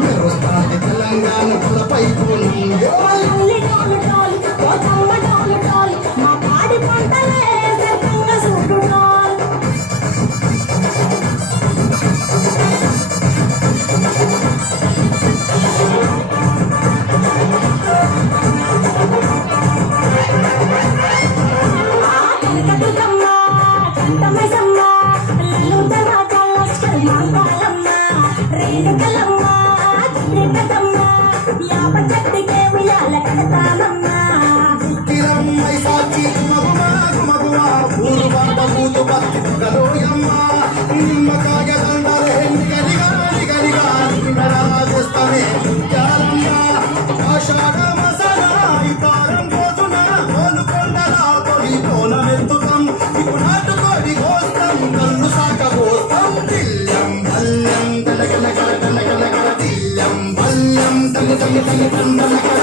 మెరుస్తాంది తెలంగాణ కులపై నిమ్మకాయ దండలే నిగనిగా నిగనిగా నిగరాజేస్తమే ఆషాఢ మసలా ఈ పారం రోజున కోలుకొండలా తొలి కోనమెత్తుతాం ఇప్పుడు నాటుకోడి కోస్తాం కళ్ళు సాకబోస్తాం దిల్లం బల్లం తలగలగల తలగలగల దిల్లం బల్లం తల్లి తల్లి తల్లి తండలగల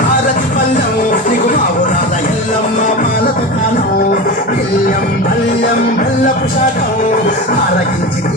హారతి పల్లం నీకు మావురాల ఎల్లమ్మ పాలత కాలం బల్లం బల్లం బల్లపు శాఖం ఆరగించి